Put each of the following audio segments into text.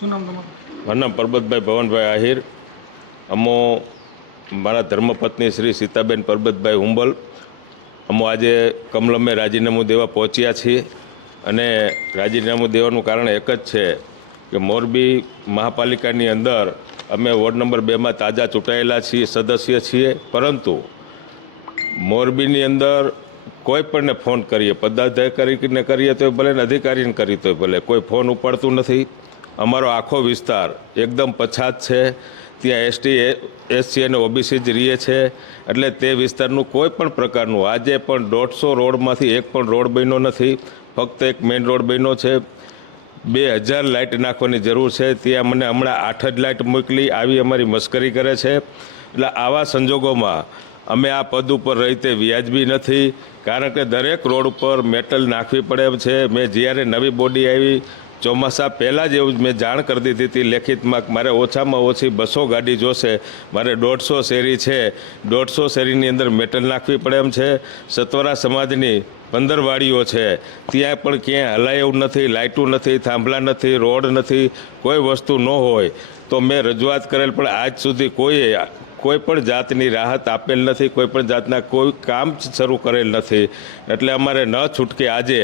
શું નામ તમારું? મારું નામ પરબતભાઈ ભવનભાઈ આહિર. અમો મારા ધર્મપત્ની શ્રી સીતાબેન પરબતભાઈ હુંબલ અમો આજે કમલમે રાજીનામું દેવા પહોંચ્યા છીએ. અને રાજીનામું દેવાનું કારણ એક જ છે કે મોરબી મહાપાલિકાની અંદર અમે વોર્ડ નંબર 2માં તાજા ચૂંટાયેલા છીએ, સદસ્ય છીએ. પરંતુ મોરબીની અંદર કોઈ પણને ફોન કરીએ, પદાધિકારીને કરીએ તો ભલે ને અધિકારીને કરીએ તો ભલે, કોઈ ફોન ઉપાડતું નથી. અમારો આખો વિસ્તાર એકદમ પછાત છે. ત્યાં એસટી, એસસી અને ઓબીસી જ રહીએ છે. એટલે તે વિસ્તારનું કોઈ પણ પ્રકારનું આજે પણ 150 રોડમાંથી એક પણ રોડ બન્યો નથી. ફક્ત એક મેઇન રોડ બન્યો છે. 2000 લાઇટ નાખવાની જરૂર છે. ત્યાં મને હમણાં 8 જ લાઇટ મોકલી, આવી અમારી મશ્કરી કરે છે. એટલે આવા સંજોગોમાં અમે આ પદ ઉપર રહી તે વ્યાજબી નથી. કારણ કે દરેક રોડ ઉપર મેટલ નાખવી પડે એમ છે. મેં જ્યારે નવી બોડી આવી ચોમાસા પહેલાં જ એવું મેં જાણ કરી દીધી હતી લેખિતમાં કે મારે ઓછામાં ઓછી 200 ગાડી જોશે. મારે 150 શેરી છે, 150 શેરીની અંદર મેટલ નાખવી પડે એમ છે. સત્વરા સમાજની 15 વાડીઓ છે, ત્યાં પણ ક્યાંય હલાય એવું નથી, લાઇટું નથી, થાંભલા નથી, રોડ નથી, કોઈ વસ્તુ ન હોય તો મેં રજૂઆત કરેલ, પણ આજ સુધી કોઈ પણ જાતની રાહત આપેલ નથી, કોઈ પણ જાતના કોઈ કામ શરૂ કરેલ નથી. એટલે અમારે ન છૂટકે આજે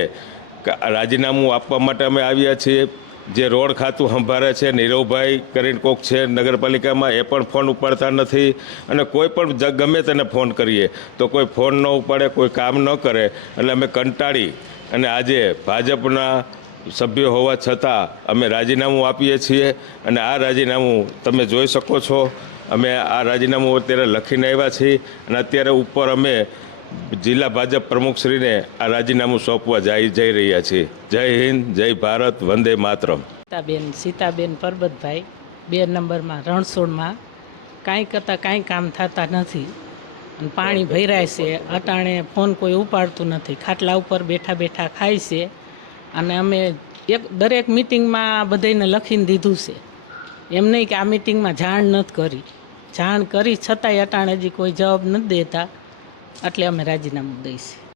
રાજીનામું આપવા માટે અમે આવ્યા છીએ. જે રોડ ખાતું સંભાળે છે નીરવભાઈ કરીને કોક છે નગરપાલિકામાં, એ પણ ફોન ઉપાડતા નથી. અને કોઈ પણ ગમે તેને ફોન કરીએ તો કોઈ ફોન ન ઉપાડે, કોઈ કામ ન કરે. એટલે અમે કંટાળી અને આજે ભાજપના સભ્યો હોવા છતાં અમે રાજીનામું આપીએ છીએ. અને આ રાજીનામું તમે જોઈ શકો છો. અમે આ રાજીનામું અત્યારે લખીને આવ્યા છીએ અને અત્યારે ઉપર અમે જિલ્લા ભાજપ પ્રમુખશ્રીને આ રાજીનામું સોંપવા જઈ રહ્યા છીએ. જય હિન્દ, જય ભારત, વંદે માતરમ. સીતાબેન પરબતભાઈ 2 નંબરમાં રણછોડમાં કાંઈ કરતાં કાંઈ કામ થતા નથી. અને પાણી ભરાય છે, અટાણે ફોન કોઈ ઉપાડતું નથી, ખાટલા ઉપર બેઠા બેઠા ખાય છે. અને અમે દરેક મિટિંગમાં બધાને લખીને દીધું છે. એમ નહીં કે આ મિટિંગમાં જાણ નથી કરી, જાણ કરી છતાંય અટાણે હજી કોઈ જવાબ નથી દેતા. એટલે અમે રાજીનામું દઈશું.